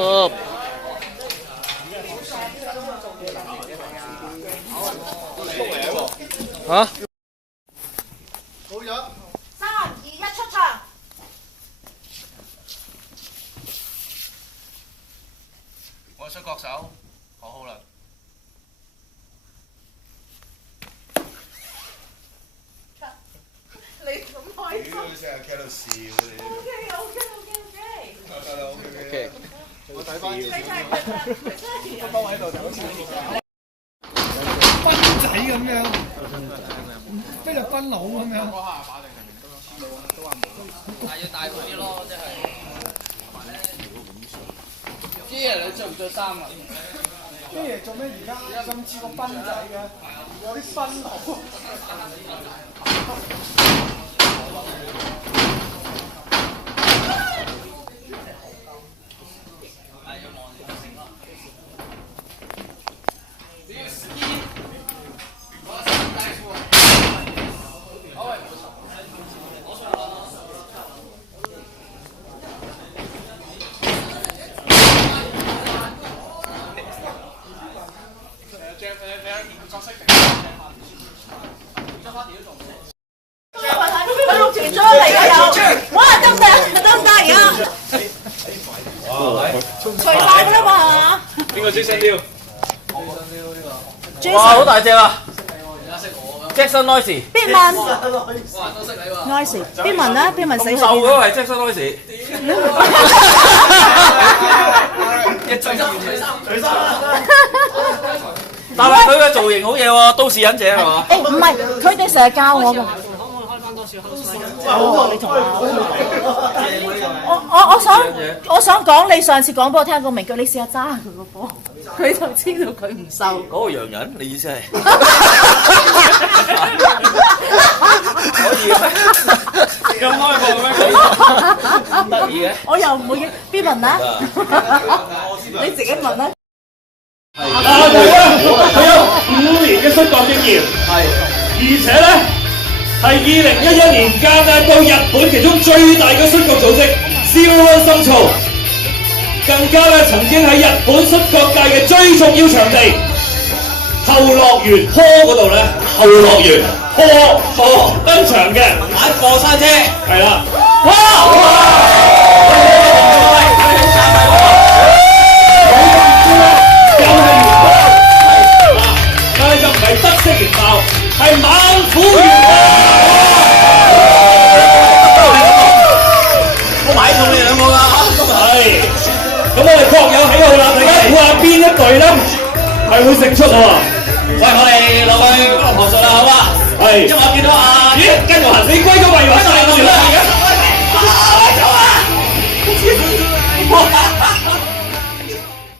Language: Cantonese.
Stop. Hả? 3、2、1出場。我出角手，何浩倫。你咁開心。你成日企喺度笑你。OK。我睇翻。佢真係幫我喺度就好似賓仔咁樣，菲律賓佬咁樣。但係要大佢啲咯，即係。啲嘢你着唔着衫啊？啲嘢做咩而家咁似個賓仔嘅？有啲賓佬。佢錄團裝嚟嘅又，哇得唔得？得唔得而家？除晒㗎啦嘛。邊個 Jason Liu？哇， Jason 好大隻啊 ！Jackson Noisy。邊問？Noisy。邊問啊？邊問死佢瘦嗰個邊啊？係 Jackson Noisy。但係佢嘅造型好嘢喎，都市忍者係嘛？誒唔係，佢哋成日教我㗎。你同我想講，你上次講俾我聽個名句，你試下揸佢個波，佢就知道佢唔瘦。嗰個洋人，你意思係？可以嘅，咁開放咩？得意嘅。我又唔會嘅，邊問啊？你自己問啦。佢有5年嘅摔角經驗，而且咧係2011年亞亞到日本其中最大嘅摔角組織 Zero One 深造，更加咧曾經喺日本摔角界嘅最重要場地後樂園坡嗰度咧，後樂園坡登場嘅玩過山車，係啦，係德式元爆，係猛虎元爆。我買中你兩個㗎。係，咁我哋各有喜好啦，大家估下邊一隊咧係會勝出喎？喂，我哋落去學術啦，好嘛？係。因為我見到啊，咦，跟住行，你歸咗位話晒我哋啦。